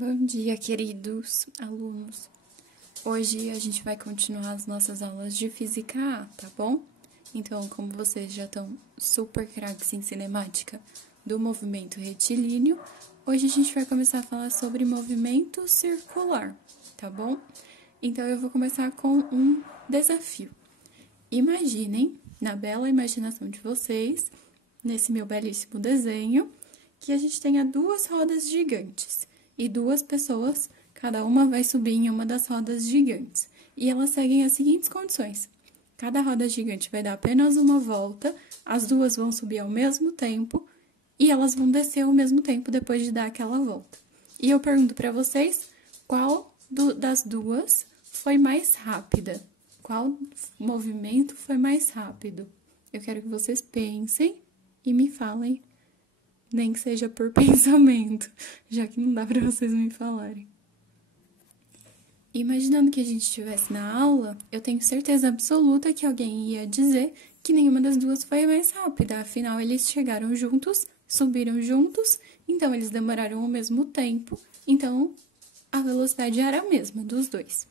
Bom dia, queridos alunos. Hoje a gente vai continuar as nossas aulas de Física A, tá bom? Então, como vocês já estão super craques em cinemática do movimento retilíneo, hoje a gente vai começar a falar sobre movimento circular, tá bom? Então, eu vou começar com um desafio. Imaginem, na bela imaginação de vocês, nesse meu belíssimo desenho, que a gente tenha duas rodas gigantes e duas pessoas, cada uma vai subir em uma das rodas gigantes. E elas seguem as seguintes condições. Cada roda gigante vai dar apenas uma volta, as duas vão subir ao mesmo tempo e elas vão descer ao mesmo tempo depois de dar aquela volta. E eu pergunto para vocês, qual das duas foi mais rápida? Qual movimento foi mais rápido? Eu quero que vocês pensem e me falem, nem que seja por pensamento, já que não dá para vocês me falarem. Imaginando que a gente estivesse na aula, eu tenho certeza absoluta que alguém ia dizer que nenhuma das duas foi mais rápida, afinal eles chegaram juntos, subiram juntos, então eles demoraram o mesmo tempo, então a velocidade era a mesma dos dois.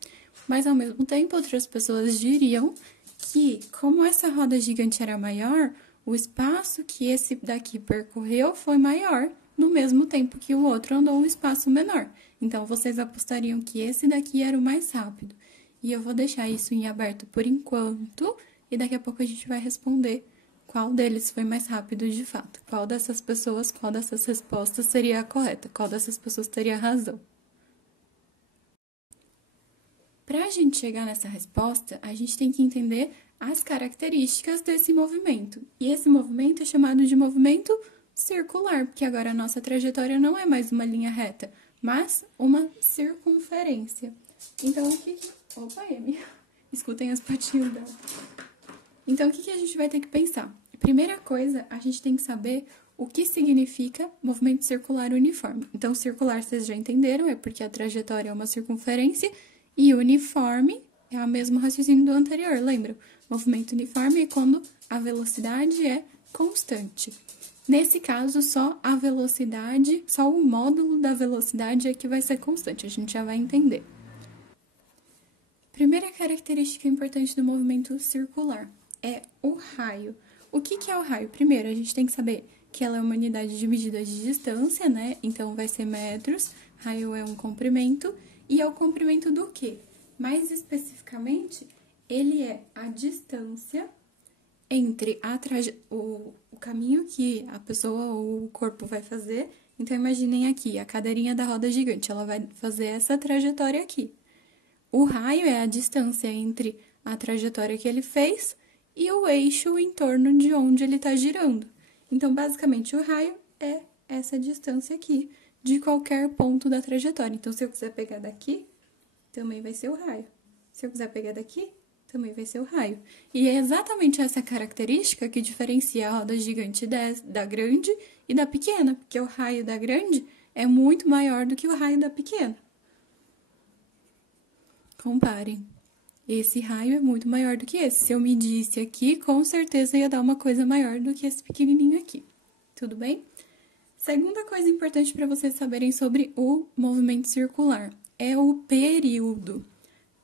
Mas ao mesmo tempo, outras pessoas diriam que, como essa roda gigante era maior, o espaço que esse daqui percorreu foi maior, no mesmo tempo que o outro andou um espaço menor. Então, vocês apostariam que esse daqui era o mais rápido. E eu vou deixar isso em aberto por enquanto, e daqui a pouco a gente vai responder qual deles foi mais rápido de fato. Qual dessas pessoas, qual dessas respostas seria a correta, qual dessas pessoas teria razão. Para a gente chegar nessa resposta, a gente tem que entender as características desse movimento. E esse movimento é chamado de movimento circular, porque agora a nossa trajetória não é mais uma linha reta, mas uma circunferência. Então, o que... Opa, Amy! Escutem as patinhas dela. Então, o que a gente vai ter que pensar? Primeira coisa, a gente tem que saber o que significa movimento circular uniforme. Então, circular, vocês já entenderam, é porque a trajetória é uma circunferência, e uniforme é o mesmo raciocínio do anterior, lembram? Movimento uniforme é quando a velocidade é constante. Nesse caso, só a velocidade, só o módulo da velocidade é que vai ser constante, a gente já vai entender. Primeira característica importante do movimento circular é o raio. O que é o raio? Primeiro, a gente tem que saber que ela é uma unidade de medida de distância, né? Então, vai ser metros, raio é um comprimento. E é o comprimento do quê? Mais especificamente, ele é a distância entre o caminho que a pessoa ou o corpo vai fazer. Então, imaginem aqui, a cadeirinha da roda gigante, ela vai fazer essa trajetória aqui. O raio é a distância entre a trajetória que ele fez e o eixo em torno de onde ele está girando. Então, basicamente, o raio é essa distância aqui de qualquer ponto da trajetória. Então, se eu quiser pegar daqui, também vai ser o raio. Se eu quiser pegar daqui, também vai ser o raio. E é exatamente essa característica que diferencia a roda gigante da grande e da pequena, porque o raio da grande é muito maior do que o raio da pequena. Comparem. Esse raio é muito maior do que esse. Se eu medisse aqui, com certeza ia dar uma coisa maior do que esse pequenininho aqui. Tudo bem? Segunda coisa importante para vocês saberem sobre o movimento circular é o período.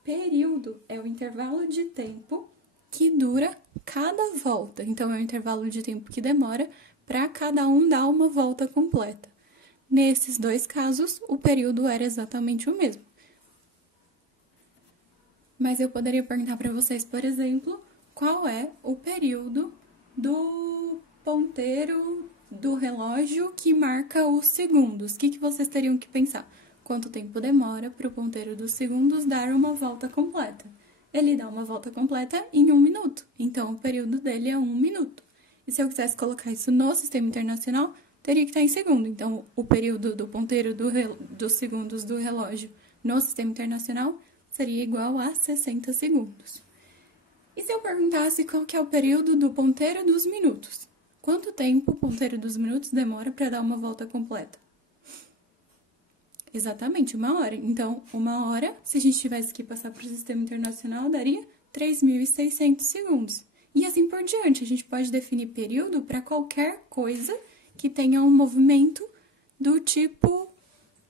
Período é o intervalo de tempo que dura cada volta. Então, é o intervalo de tempo que demora para cada um dar uma volta completa. Nesses dois casos, o período era exatamente o mesmo. Mas eu poderia perguntar para vocês, por exemplo, qual é o período do ponteiro do relógio que marca os segundos. O que vocês teriam que pensar? Quanto tempo demora para o ponteiro dos segundos dar uma volta completa? Ele dá uma volta completa em 1 minuto, então o período dele é 1 minuto. E se eu quisesse colocar isso no sistema internacional, teria que estar em segundo. Então, o período do ponteiro dos segundos do relógio no sistema internacional seria igual a 60 segundos. E se eu perguntasse qual que é o período do ponteiro dos minutos? Quanto tempo o ponteiro dos minutos demora para dar uma volta completa? Exatamente, 1 hora. Então, 1 hora, se a gente tivesse que passar para o sistema internacional, daria 3.600 segundos. E assim por diante, a gente pode definir período para qualquer coisa que tenha um movimento do tipo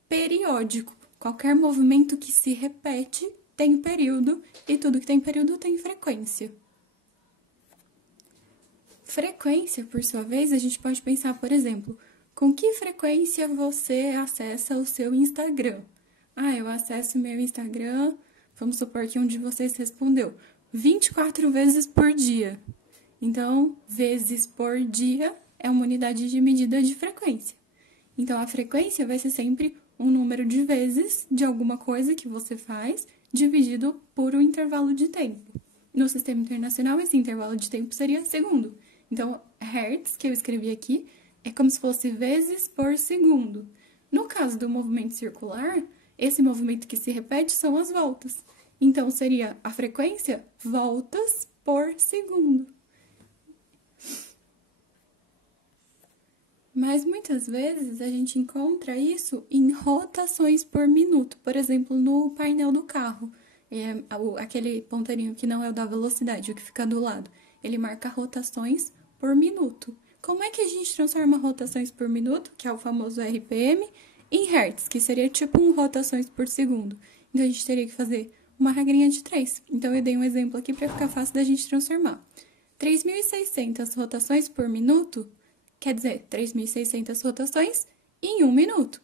periódico. Qualquer movimento que se repete tem período, e tudo que tem período tem frequência. Frequência, por sua vez, a gente pode pensar, por exemplo, com que frequência você acessa o seu Instagram? Eu acesso meu Instagram, vamos supor que um de vocês respondeu 24 vezes por dia. Então, vezes por dia é uma unidade de medida de frequência. Então, a frequência vai ser sempre um número de vezes de alguma coisa que você faz, dividido por um intervalo de tempo. No sistema internacional, esse intervalo de tempo seria segundo. Então, hertz, que eu escrevi aqui, é como se fosse vezes por segundo. No caso do movimento circular, esse movimento que se repete são as voltas. Então, seria a frequência voltas por segundo. Mas muitas vezes a gente encontra isso em rotações por minuto. Por exemplo, no painel do carro, aquele ponteirinho que não é o da velocidade, o que fica do lado, ele marca rotações por minuto. Como é que a gente transforma rotações por minuto, que é o famoso RPM, em hertz, que seria tipo rotações por segundo? Então, a gente teria que fazer uma regrinha de 3. Então, eu dei um exemplo aqui para ficar fácil da gente transformar. 3.600 rotações por minuto quer dizer 3.600 rotações em 1 minuto.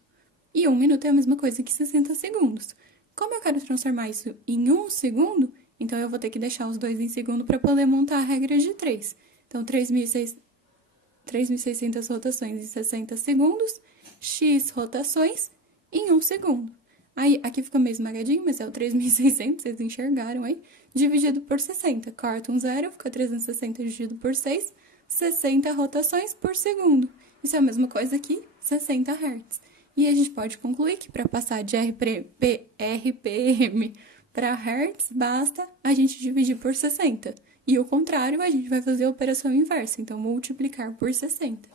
E 1 minuto é a mesma coisa que 60 segundos. Como eu quero transformar isso em 1 segundo, então eu vou ter que deixar os dois em segundo para poder montar a regra de 3. Então, 3.600 rotações em 60 segundos, x rotações em 1 segundo. Aí, aqui ficou meio esmagadinho, mas é o 3.600, vocês enxergaram aí, dividido por 60. Corta um zero, fica 360 dividido por 6, 60 rotações por segundo. Isso é a mesma coisa que 60 Hz. E a gente pode concluir que para passar de RPM para Hz, basta a gente dividir por 60. E o contrário, a gente vai fazer a operação inversa, então multiplicar por 60.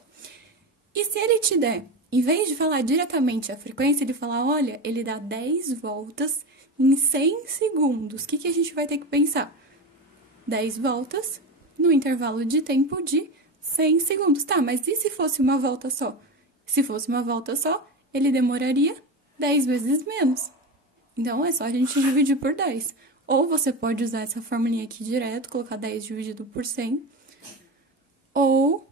E se ele te der, em vez de falar diretamente a frequência, ele falar, olha, ele dá 10 voltas em 100 segundos. O que a gente vai ter que pensar? 10 voltas no intervalo de tempo de 100 segundos. Tá, mas e se fosse uma volta só? Se fosse uma volta só, ele demoraria 10 vezes menos. Então, é só a gente dividir por 10. Ou você pode usar essa formulinha aqui direto, colocar 10 dividido por 100. Ou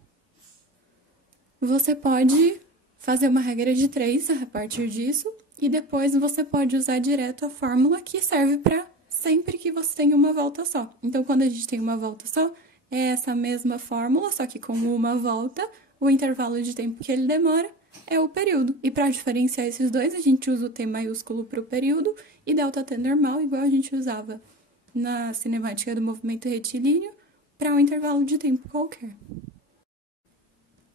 você pode fazer uma regra de 3 a partir disso. E depois você pode usar direto a fórmula que serve para sempre que você tem uma volta só. Então, quando a gente tem uma volta só, é essa mesma fórmula, só que com uma volta, o intervalo de tempo que ele demora é o período. E para diferenciar esses dois, a gente usa o T maiúsculo para o período e ΔT normal, igual a gente usava na cinemática do movimento retilíneo, para um intervalo de tempo qualquer.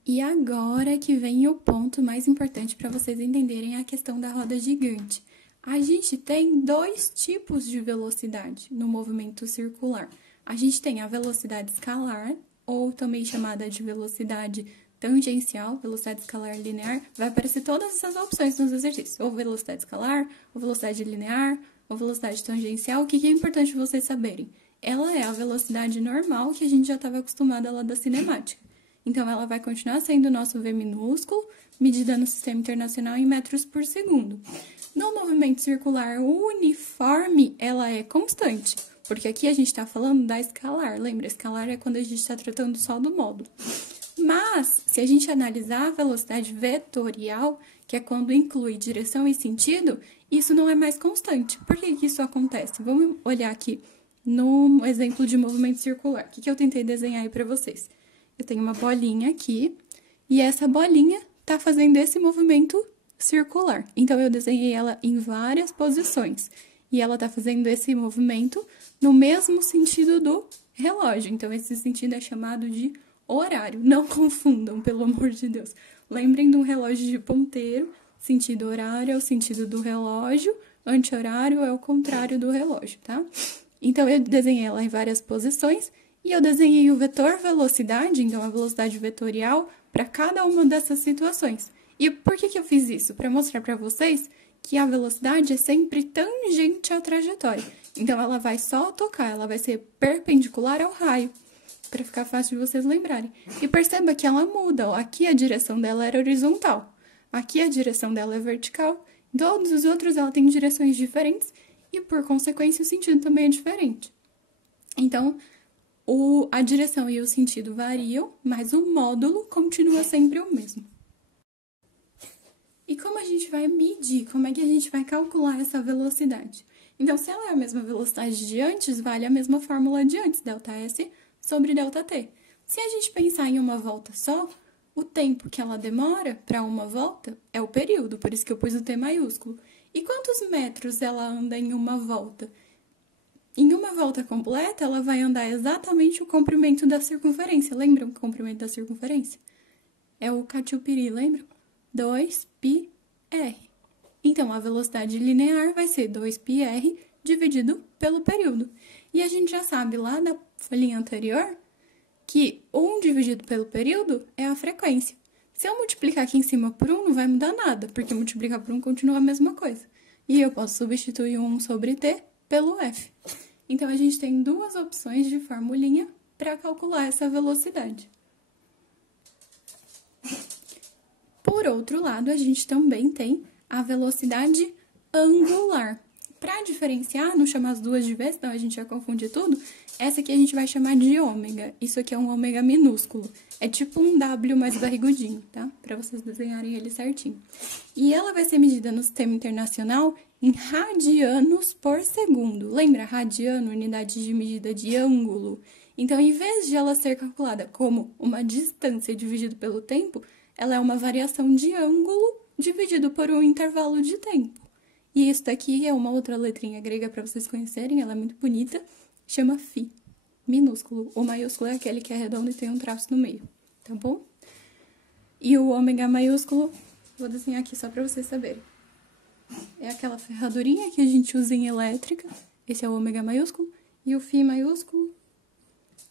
E agora que vem o ponto mais importante para vocês entenderem a questão da roda gigante. A gente tem dois tipos de velocidade no movimento circular. A gente tem a velocidade escalar, ou também chamada de velocidade tangencial, velocidade escalar linear. Vai aparecer todas essas opções nos exercícios, ou velocidade escalar, ou velocidade linear, ou velocidade tangencial. O que é importante vocês saberem? Ela é a velocidade normal que a gente já estava acostumada lá da cinemática. Então, ela vai continuar sendo o nosso V minúsculo, medida no sistema internacional em metros por segundo. No movimento circular uniforme, ela é constante, porque aqui a gente está falando da escalar. Lembra, escalar é quando a gente está tratando só do módulo. Mas, se a gente analisar a velocidade vetorial, que é quando inclui direção e sentido, isso não é mais constante. Por que isso acontece? Vamos olhar aqui no exemplo de movimento circular. O que eu tentei desenhar aí para vocês? Eu tenho uma bolinha aqui, e essa bolinha está fazendo esse movimento circular. Então, eu desenhei ela em várias posições. E ela está fazendo esse movimento no mesmo sentido do relógio. Então, esse sentido é chamado de horário. Não confundam, pelo amor de Deus. Lembrem de um relógio de ponteiro. Sentido horário é o sentido do relógio. Anti-horário é o contrário do relógio, tá? Então, eu desenhei ela em várias posições. E eu desenhei o vetor velocidade, então a velocidade vetorial, para cada uma dessas situações. E por que eu fiz isso? Para mostrar para vocês que a velocidade é sempre tangente à trajetória. Então, ela vai só tocar, ela vai ser perpendicular ao raio, para ficar fácil de vocês lembrarem. E perceba que ela muda, ó. Aqui a direção dela era horizontal, aqui a direção dela é vertical, Todos os outros, ela tem direções diferentes e, por consequência, o sentido também é diferente. Então, a direção e o sentido variam, mas o módulo continua sempre o mesmo. E como a gente vai medir? Como é que a gente vai calcular essa velocidade? Então, se ela é a mesma velocidade de antes, vale a mesma fórmula de antes, ΔS sobre ΔT. Se a gente pensar em uma volta só, o tempo que ela demora para uma volta é o período, por isso que eu pus o T maiúsculo. E quantos metros ela anda em uma volta? Em uma volta completa, ela vai andar exatamente o comprimento da circunferência. Lembram o comprimento da circunferência? É o catiupiri, lembram? 2πr. Então, a velocidade linear vai ser 2πr dividido pelo período. E a gente já sabe lá da folhinha anterior que 1 dividido pelo período é a frequência. Se eu multiplicar aqui em cima por 1, não vai mudar nada, porque multiplicar por 1 continua a mesma coisa. E eu posso substituir 1 sobre t pelo f. Então, a gente tem duas opções de formulinha para calcular essa velocidade. Por outro lado, a gente também tem a velocidade angular. Para diferenciar, não chamar as duas de vez, senão a gente vai confundir tudo, essa aqui a gente vai chamar de ômega. Isso aqui é um ômega minúsculo. É tipo um W mais barrigudinho, tá? Para vocês desenharem ele certinho. E ela vai ser medida no sistema internacional em radianos por segundo. Lembra? Radiano, unidade de medida de ângulo. Então, em vez de ela ser calculada como uma distância dividido pelo tempo, ela é uma variação de ângulo dividido por um intervalo de tempo. E isso daqui é uma outra letrinha grega para vocês conhecerem, ela é muito bonita, chama φ, minúsculo. O maiúsculo é aquele que é redondo e tem um traço no meio, tá bom? E o ômega maiúsculo, vou desenhar aqui só para vocês saberem. É aquela ferradurinha que a gente usa em elétrica, esse é o ômega maiúsculo, e o φ maiúsculo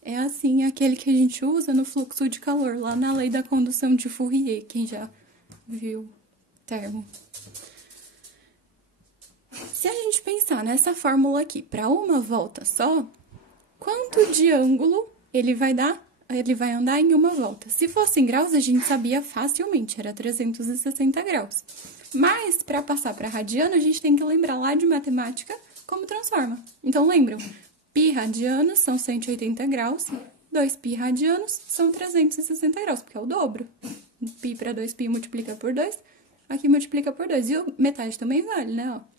é assim, aquele que a gente usa no fluxo de calor, lá na lei da condução de Fourier, quem já viu o termo. Se a gente pensar nessa fórmula aqui para uma volta só, quanto de ângulo ele vai dar? Ele vai andar em uma volta. Se fosse em graus, a gente sabia facilmente, era 360 graus. Mas, para passar para radiano, a gente tem que lembrar lá de matemática como transforma. Então, lembram? Π radianos são 180 graus, 2π radianos são 360 graus, porque é o dobro. Π para 2π multiplica por 2, aqui multiplica por 2. E metade também vale, né? Ó.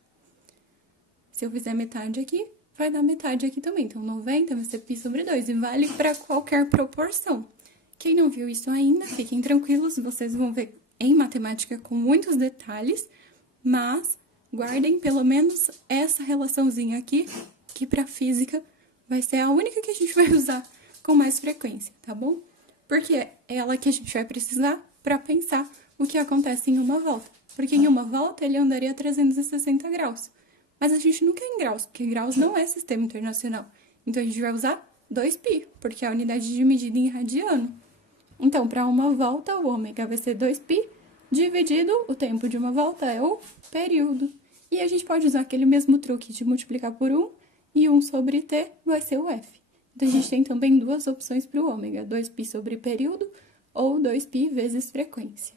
Se eu fizer metade aqui, vai dar metade aqui também. Então, 90 vai ser π sobre 2 e vale para qualquer proporção. Quem não viu isso ainda, fiquem tranquilos, vocês vão ver em matemática com muitos detalhes, mas guardem pelo menos essa relaçãozinha aqui, que para física vai ser a única que a gente vai usar com mais frequência, tá bom? Porque é ela que a gente vai precisar para pensar o que acontece em uma volta. Porque em uma volta ele andaria 360 graus. Mas a gente não quer em graus, porque graus não é sistema internacional. Então, a gente vai usar 2π, porque é a unidade de medida em radiano. Então, para uma volta, o ômega vai ser 2π, dividido, o tempo de uma volta é o período. E a gente pode usar aquele mesmo truque de multiplicar por 1, e 1 sobre t vai ser o f. Então, a gente tem também duas opções para o ômega, 2π sobre período ou 2π vezes frequência.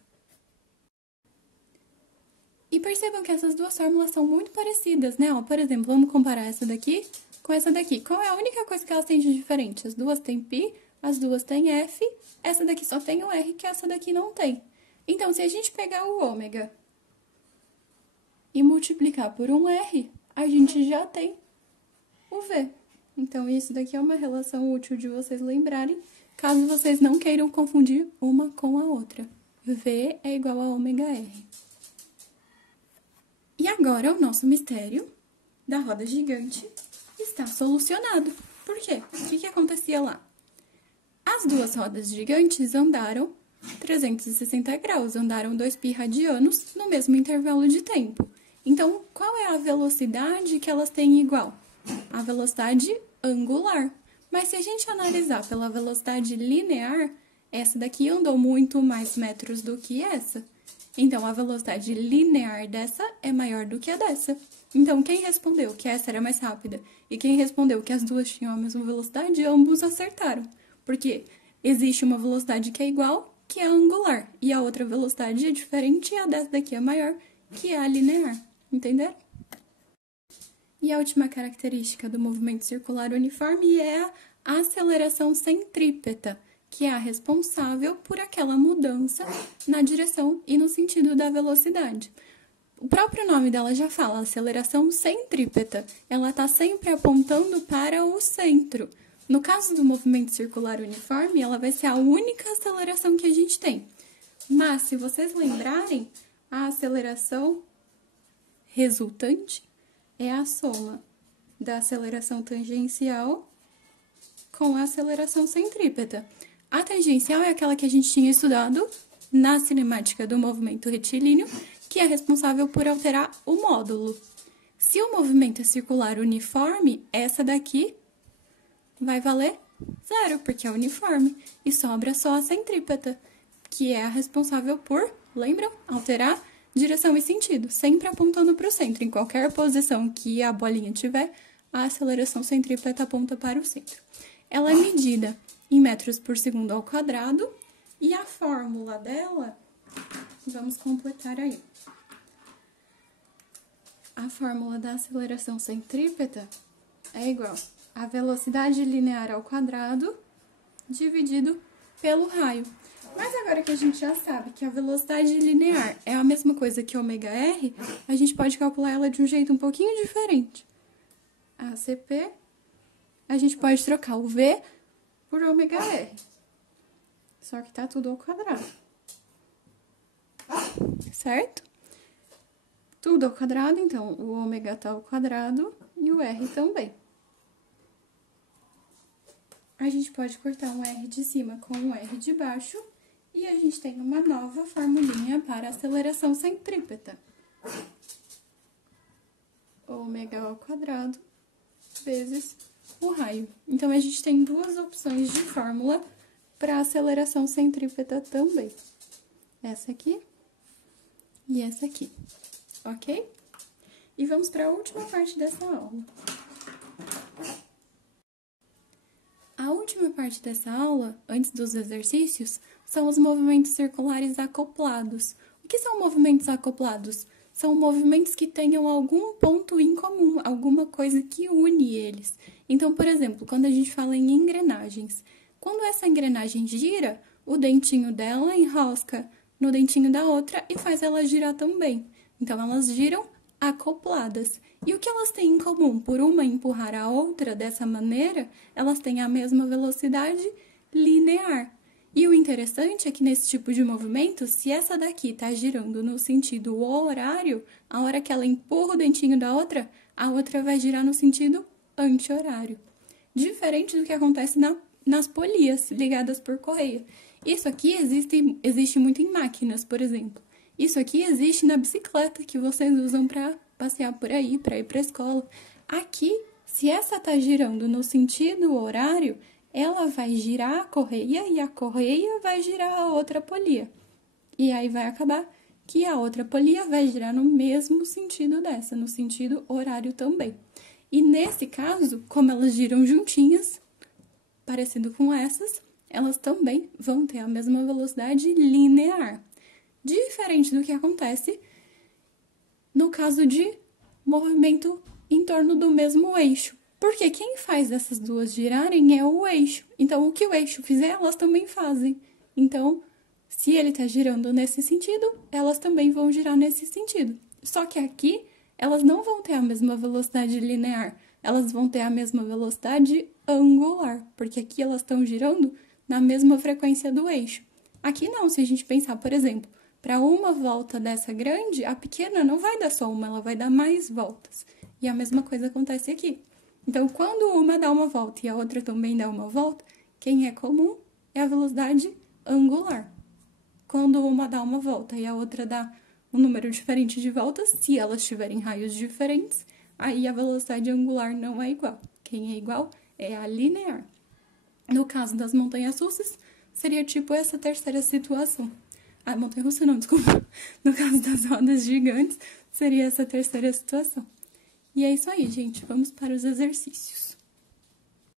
E percebam que essas duas fórmulas são muito parecidas, né? Ó, por exemplo, vamos comparar essa daqui com essa daqui. Qual é a única coisa que elas têm de diferente? As duas têm π, as duas têm f, essa daqui só tem o r, que essa daqui não tem. Então, se a gente pegar o ômega e multiplicar por um r, a gente já tem o v. Então, isso daqui é uma relação útil de vocês lembrarem, caso vocês não queiram confundir uma com a outra. V é igual a ômega r. E agora o nosso mistério da roda gigante está solucionado. Por quê? O que acontecia lá? As duas rodas gigantes andaram 360 graus, andaram 2π radianos no mesmo intervalo de tempo. Então, qual é a velocidade que elas têm igual? A velocidade angular. Mas se a gente analisar pela velocidade linear, essa daqui andou muito mais metros do que essa. Então, a velocidade linear dessa é maior do que a dessa. Então, quem respondeu que essa era mais rápida e quem respondeu que as duas tinham a mesma velocidade, ambos acertaram. Porque existe uma velocidade que é igual, que é angular, e a outra velocidade é diferente e a dessa daqui é maior, que é a linear, entenderam? E a última característica do movimento circular uniforme é a aceleração centrípeta, que é a responsável por aquela mudança na direção e no sentido da velocidade. O próprio nome dela já fala, aceleração centrípeta. Ela está sempre apontando para o centro. No caso do movimento circular uniforme, ela vai ser a única aceleração que a gente tem. Mas, se vocês lembrarem, a aceleração resultante é a soma da aceleração tangencial com a aceleração centrípeta. A tangencial é aquela que a gente tinha estudado na cinemática do movimento retilíneo, que é responsável por alterar o módulo. Se o movimento é circular uniforme, essa daqui vai valer 0, porque é uniforme, e sobra só a centrípeta, que é a responsável por, lembram? Alterar direção e sentido, sempre apontando para o centro. Em qualquer posição que a bolinha tiver, a aceleração centrípeta aponta para o centro. Ela é medida em metros por segundo ao quadrado, e a fórmula dela, vamos completar aí. A fórmula da aceleração centrípeta é igual a velocidade linear ao quadrado dividido pelo raio. Mas agora que a gente já sabe que a velocidade linear é a mesma coisa que ômega-r, a gente pode calcular ela de um jeito um pouquinho diferente. A CP, a gente pode trocar o V por ômega-r. Só que tá tudo ao quadrado. Certo? Tudo ao quadrado, então o ômega tá ao quadrado e o R também. A gente pode cortar um R de cima com um R de baixo e a gente tem uma nova formulinha para aceleração centrípeta. Ômega ao quadrado vezes o raio. Então, a gente tem duas opções de fórmula para aceleração centrípeta também. Essa aqui e essa aqui, ok? E vamos para a última parte dessa aula. A última parte dessa aula, antes dos exercícios, são os movimentos circulares acoplados. O que são movimentos acoplados? São movimentos que tenham algum ponto em comum, alguma coisa que une eles. Então, por exemplo, quando a gente fala em engrenagens, quando essa engrenagem gira, o dentinho dela enrosca no dentinho da outra e faz ela girar também. Então, elas giram acopladas. E o que elas têm em comum? Por uma empurrar a outra dessa maneira, elas têm a mesma velocidade linear. E o interessante é que nesse tipo de movimento, se essa daqui está girando no sentido horário, a hora que ela empurra o dentinho da outra, a outra vai girar no sentido anti-horário. Diferente do que acontece nas polias ligadas por correia. Isso aqui existe muito em máquinas, por exemplo. Isso aqui existe na bicicleta que vocês usam para passear por aí, para ir para a escola. Aqui, se essa está girando no sentido horário, ela vai girar a correia e a correia vai girar a outra polia. E aí vai acabar que a outra polia vai girar no mesmo sentido dessa, no sentido horário também. E nesse caso, como elas giram juntinhas, parecido com essas, elas também vão ter a mesma velocidade linear. Diferente do que acontece no caso de movimento em torno do mesmo eixo. Porque quem faz essas duas girarem é o eixo. Então, o que o eixo fizer, elas também fazem. Então, se ele está girando nesse sentido, elas também vão girar nesse sentido. Só que aqui, elas não vão ter a mesma velocidade linear. Elas vão ter a mesma velocidade angular. Porque aqui elas estão girando na mesma frequência do eixo. Aqui não, se a gente pensar, por exemplo, para uma volta dessa grande, a pequena não vai dar só uma, ela vai dar mais voltas. E a mesma coisa acontece aqui. Então, quando uma dá uma volta e a outra também dá uma volta, quem é comum é a velocidade angular. Quando uma dá uma volta e a outra dá um número diferente de voltas, se elas tiverem raios diferentes, aí a velocidade angular não é igual. Quem é igual é a linear. No caso das montanhas-russas, seria tipo essa terceira situação. Ah, montanha-russa não, desculpa. No caso das rodas gigantes, seria essa terceira situação. E é isso aí, gente. Vamos para os exercícios.